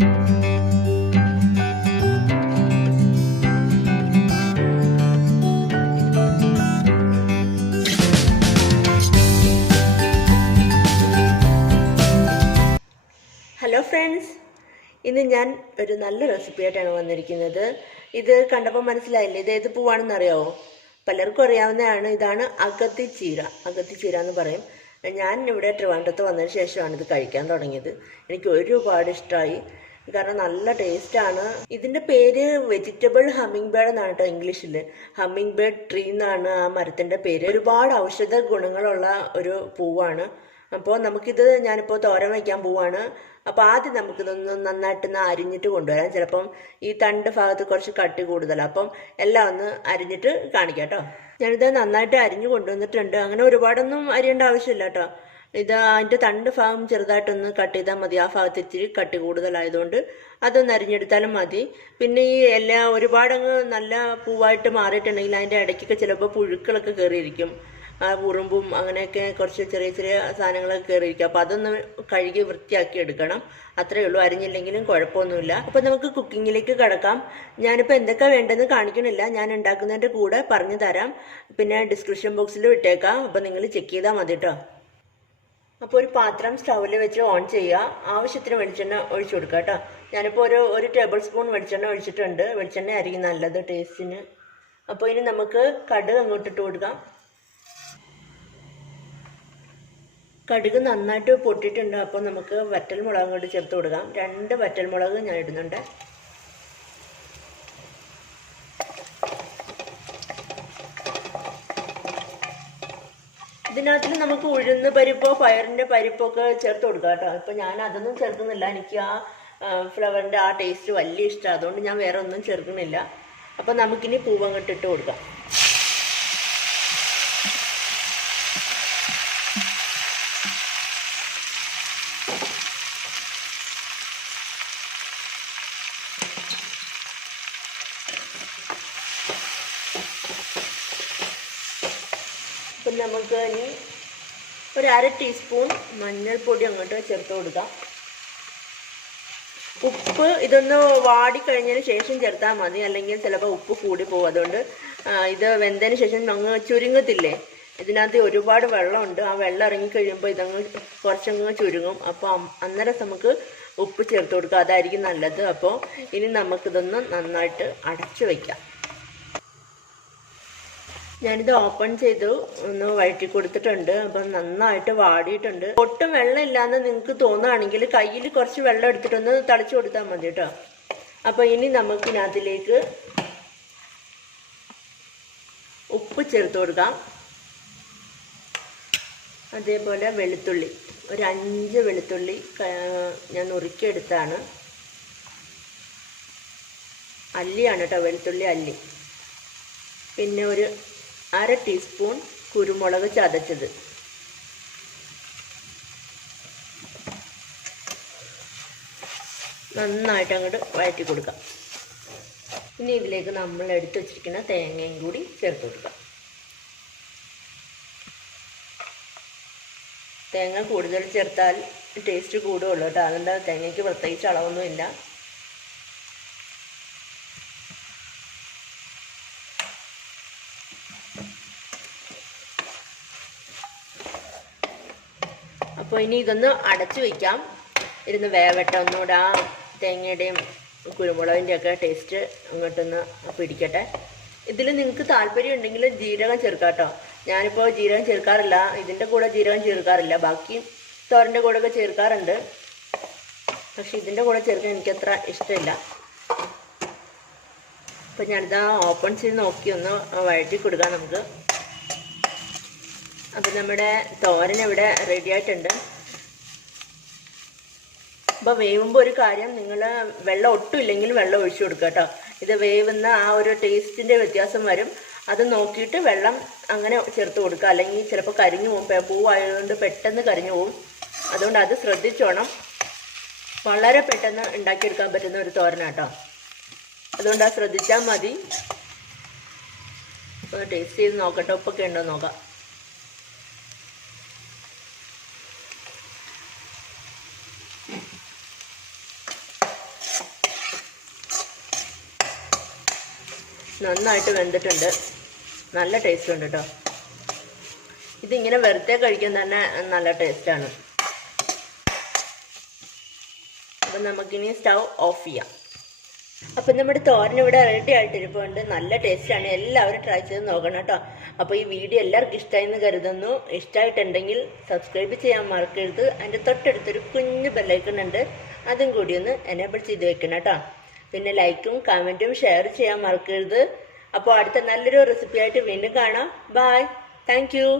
Hello friends, ഇന്ന് ഞാൻ ഒരു നല്ല റെസിപ്പി ആയിട്ടാണ് വന്നിരിക്കുന്നത്. ഇത് കണ്ടപ്പോൾ മനസ്സിലായില്ലേ ഇത് ഏത് പൂവാണെന്ന് അറിയാമോ? പലർക്കും അറിയാവുന്നതാണ്. ഇതാണ് അഗത്തിച്ചീര എന്ന് പറയും. ഞാൻ ഇവിടെ ട്രിവാൻഡ്രത്ത് വന്നതിന് ശേഷമാണ് ഇത് കഴിക്കാൻ തുടങ്ങിയത്. എനിക്ക് ഒരുപാട് ഇഷ്ടമായി, കാരണം നല്ല ടേസ്റ്റാണ്. ഇതിൻ്റെ പേര് വെജിറ്റബിൾ ഹമ്മിങ് ബേർഡ് എന്നാണ് കേട്ടോ. ഇംഗ്ലീഷിൽ ഹമ്മിങ് ബേർഡ് ട്രീ എന്നാണ് ആ മരത്തിൻ്റെ പേര്. ഒരുപാട് ഔഷധ ഗുണങ്ങളുള്ള ഒരു പൂവാണ്. അപ്പോൾ നമുക്കിത് ഞാനിപ്പോൾ തോരൻ വയ്ക്കാൻ പോവാണ്. അപ്പോൾ ആദ്യം നമുക്കിതൊന്ന് നന്നായിട്ടൊന്ന് അരിഞ്ഞിട്ട് കൊണ്ടുവരാം. ചിലപ്പം ഈ തണ്ട് ഭാഗത്ത് കുറച്ച് കട്ടി കൂടുതലാണ്. അപ്പം എല്ലാം ഒന്ന് അരിഞ്ഞിട്ട് കാണിക്കാം കേട്ടോ. ഞാനിത് നന്നായിട്ട് അരിഞ്ഞു കൊണ്ടുവന്നിട്ടുണ്ട്. അങ്ങനെ ഒരുപാടൊന്നും അരിയേണ്ട ആവശ്യമില്ല കേട്ടോ. ഇത് അതിൻ്റെ തണ്ട് ഭാഗം ചെറുതായിട്ടൊന്ന് കട്ട് ചെയ്താൽ മതി. ആ ഭാഗത്ത് ഇച്ചിരി കട്ടി കൂടുതലായതുകൊണ്ട് അതൊന്ന് അരിഞ്ഞെടുത്താലും മതി. പിന്നെ ഈ എല്ലാം ഒരുപാടങ്ങ് നല്ല പൂവായിട്ട് മാറിയിട്ടുണ്ടെങ്കിൽ അതിൻ്റെ ഇടയ്ക്കൊക്കെ ചിലപ്പോൾ പുഴുക്കളൊക്കെ കയറിയിരിക്കും. ആ ഉറുമ്പും അങ്ങനെയൊക്കെ കുറച്ച് ചെറിയ ചെറിയ സാധനങ്ങളൊക്കെ കയറിയിരിക്കും. അപ്പോൾ അതൊന്ന് കഴുകി വൃത്തിയാക്കി എടുക്കണം. അത്രയേ ഉള്ളൂ. അരിഞ്ഞില്ലെങ്കിലും കുഴപ്പമൊന്നുമില്ല. അപ്പോൾ നമുക്ക് കുക്കിങ്ങിലേക്ക് കിടക്കാം. ഞാനിപ്പോൾ എന്തൊക്കെ വേണ്ടതെന്ന് കാണിക്കണില്ല, ഞാൻ ഉണ്ടാക്കുന്നതിൻ്റെ കൂടെ പറഞ്ഞു തരാം. പിന്നെ ഡിസ്ക്രിപ്ഷൻ ബോക്സിൽ ഇട്ടേക്കാം. അപ്പോൾ നിങ്ങൾ ചെക്ക് ചെയ്താൽ മതി കേട്ടോ. അപ്പോൾ ഒരു പാത്രം സ്റ്റൗവിൽ വെച്ച് ഓൺ ചെയ്യുക. ആവശ്യത്തിന് വെളിച്ചെണ്ണ ഒഴിച്ചു കൊടുക്കുക കേട്ടോ. ഞാനിപ്പോൾ ഒരു ടേബിൾ സ്പൂൺ വെളിച്ചെണ്ണ ഒഴിച്ചിട്ടുണ്ട്. വെളിച്ചെണ്ണ ആയിരിക്കും നല്ലത് ടേസ്റ്റിന്. അപ്പോൾ ഇനി നമുക്ക് കടുക് അങ്ങോട്ട് ഇട്ട് കൊടുക്കാം. കടുക് നന്നായിട്ട് പൊട്ടിയിട്ടുണ്ട്. അപ്പോൾ നമുക്ക് വറ്റൽമുളക് അങ്ങോട്ട് ചേർത്ത് കൊടുക്കാം. 2 വറ്റൽമുളക് ഞാൻ ഇടുന്നുണ്ട്. ഇതിനകത്തിൽ നമുക്ക് ഉഴുന്ന് പരിപ്പോ പയറിൻ്റെ പരിപ്പോ ഒക്കെ ചേർത്ത് കൊടുക്കാം കേട്ടോ. ഇപ്പം ഞാൻ അതൊന്നും ചേർക്കുന്നില്ല. എനിക്ക് ആ ഫ്ലവറിൻ്റെ ആ ടേസ്റ്റ് വലിയ ഇഷ്ടമാണ്. അതുകൊണ്ട് ഞാൻ വേറെ ഒന്നും ചേർക്കുന്നില്ല. അപ്പോൾ നമുക്കിനി പൂവങ്ങോട്ട് ഇട്ട് കൊടുക്കാം. അപ്പം നമുക്ക് ഇനി ഒരു 1/2 ടീസ്പൂൺ മഞ്ഞൾപ്പൊടി അങ്ങോട്ട് ചേർത്ത് കൊടുക്കാം. ഉപ്പ് ഇതൊന്ന് വാടിക്കഴിഞ്ഞതിന് ശേഷം ചേർത്താൽ മതി, അല്ലെങ്കിൽ ചിലപ്പോൾ ഉപ്പ് കൂടി പോകും. അതുകൊണ്ട് ഇത് വെന്തതിന് ശേഷം അങ്ങ് ചുരുങ്ങത്തില്ലേ, ഇതിനകത്ത് ഒരുപാട് വെള്ളമുണ്ട്. ആ വെള്ളം ഇറങ്ങിക്കഴിയുമ്പോൾ ഇതങ്ങ് കുറച്ചങ്ങ് ചുരുങ്ങും. അപ്പോൾ അന്നേരം നമുക്ക് ഉപ്പ് ചേർത്ത് കൊടുക്കുക, അതായിരിക്കും നല്ലത്. അപ്പോൾ ഇനി നമുക്കിതൊന്ന് നന്നായിട്ട് അടച്ചു വയ്ക്കാം. ഞാനിത് ഓപ്പൺ ചെയ്തു ഒന്ന് വഴറ്റി കൊടുത്തിട്ടുണ്ട്. അപ്പം നന്നായിട്ട് വാടിയിട്ടുണ്ട്. ഒട്ടും വെള്ളം ഇല്ലാന്ന് നിങ്ങൾക്ക് തോന്നുകയാണെങ്കിൽ കയ്യിൽ കുറച്ച് വെള്ളം എടുത്തിട്ടൊന്ന് തളിച്ചു കൊടുത്താൽ മതി കേട്ടോ. അപ്പോൾ ഇനി നമുക്കിനകത്തിലേക്ക് ഉപ്പ് ചേർത്ത് കൊടുക്കാം. അതേപോലെ വെളുത്തുള്ളി, ഒരു 5 വെളുത്തുള്ളി ഞാൻ നുറുക്കിയെടുത്താണ്. അല്ലിയാണ് കേട്ടോ, വെളുത്തുള്ളി അല്ലി. പിന്നെ ഒരു 1/2 ടീസ്പൂൺ കുരുമുളക് ചതച്ചത്. നന്നായിട്ട് അങ്ങോട്ട് വഴറ്റി കൊടുക്കാം. ഇനി ഇതിലേക്ക് നമ്മൾ എടുത്തു വച്ചിരിക്കുന്ന തേങ്ങയും കൂടി ചേർത്ത് കൊടുക്കാം. തേങ്ങ കൂടുതൽ ചേർത്താൽ ടേസ്റ്റ് കൂടുകയുള്ളൂ കേട്ടോ. അതുകൊണ്ട് തേങ്ങയ്ക്ക് പ്രത്യേകിച്ച് അളവൊന്നുമില്ല. അപ്പോൾ ഇനി ഇതൊന്ന് അടച്ചു വയ്ക്കാം. ഇരുന്ന് വേവട്ടെ. ഒന്നുകൂടെ ആ തേങ്ങയുടെയും കുരുമുളകിൻ്റെ ഒക്കെ ടേസ്റ്റ് അങ്ങോട്ടൊന്ന് പിടിക്കട്ടെ. ഇതിൽ നിങ്ങൾക്ക് താല്പര്യം ഉണ്ടെങ്കിൽ ജീരകം ചേർക്കാം കേട്ടോ. ഞാനിപ്പോൾ ജീരകം ചേർക്കാറില്ല. ഇതിൻ്റെ കൂടെ ജീരകം ചേർക്കാറില്ല. ബാക്കി തോരൻ്റെ കൂടെ ഒക്കെ ചേർക്കാറുണ്ട്. പക്ഷെ ഇതിൻ്റെ കൂടെ ചേർക്കാൻ എനിക്കത്ര ഇഷ്ടമില്ല. അപ്പോൾ ഞാനിതാ ഓപ്പൺ ചെയ്ത് നോക്കി ഒന്ന് വഴറ്റി കൊടുക്കാം നമുക്ക്. അപ്പം നമ്മുടെ തോരൻ ഇവിടെ റെഡി ആയിട്ടുണ്ട്. അപ്പോൾ വേവുമ്പോൾ ഒരു കാര്യം, നിങ്ങൾ വെള്ളം ഒട്ടും ഇല്ലെങ്കിൽ വെള്ളം ഒഴിച്ചു കൊടുക്കുക കേട്ടോ. ഇത് വേവുന്ന ആ ഒരു ടേസ്റ്റിൻ്റെ വ്യത്യാസം വരും. അത് നോക്കിയിട്ട് വെള്ളം അങ്ങനെ ചേർത്ത് കൊടുക്കുക. അല്ലെങ്കിൽ ചിലപ്പോൾ കരിഞ്ഞു പോകും. പൂവായതുകൊണ്ട് പെട്ടെന്ന് കരിഞ്ഞു പോകും. അതുകൊണ്ട് അത് ശ്രദ്ധിച്ചോണം. വളരെ പെട്ടെന്ന് ഉണ്ടാക്കിയെടുക്കാൻ പറ്റുന്ന ഒരു തോരനാട്ടോ. അതുകൊണ്ട് അത് ശ്രദ്ധിച്ചാൽ മതി. അപ്പോൾ ടേസ്റ്റ് ചെയ്ത് നോക്കട്ടെ, ഉപ്പൊക്കെ ഉണ്ടോ നോക്കാം. നന്നായിട്ട് വെന്തിട്ടുണ്ട്. നല്ല ടേസ്റ്റ് ഉണ്ട് കേട്ടോ. ഇതിങ്ങനെ വെറുതെ കഴിക്കാൻ തന്നെ നല്ല ടേസ്റ്റാണ്. അപ്പം നമുക്കിനി സ്റ്റൗ ഓഫ് ചെയ്യാം. അപ്പം നമ്മുടെ തോരൻ ഇവിടെ റെഡി ആയിട്ടിരിപ്പുണ്ട്. നല്ല ടേസ്റ്റാണ്. എല്ലാവരും ട്രൈ ചെയ്ത് നോക്കണം കേട്ടോ. അപ്പോൾ ഈ വീഡിയോ എല്ലാവർക്കും ഇഷ്ടമായെന്ന് കരുതുന്നു. ഇഷ്ടമായിട്ടുണ്ടെങ്കിൽ സബ്സ്ക്രൈബ് ചെയ്യാൻ മറക്കരുത്. അതിൻ്റെ തൊട്ടടുത്തൊരു കുഞ്ഞു ബെല്ലൈക്കൺ ഉണ്ട്, അതും കൂടി ഒന്ന് എനേബിൾ ചെയ്ത് വെക്കണം കേട്ടോ. പിന്നെ ലൈക്കും കമൻറ്റും ഷെയർ ചെയ്യാൻ മറക്കരുത്. അപ്പോൾ അടുത്ത നല്ലൊരു റെസിപ്പി ആയിട്ട് വീണ്ടും കാണാം. ബൈ. Thank you.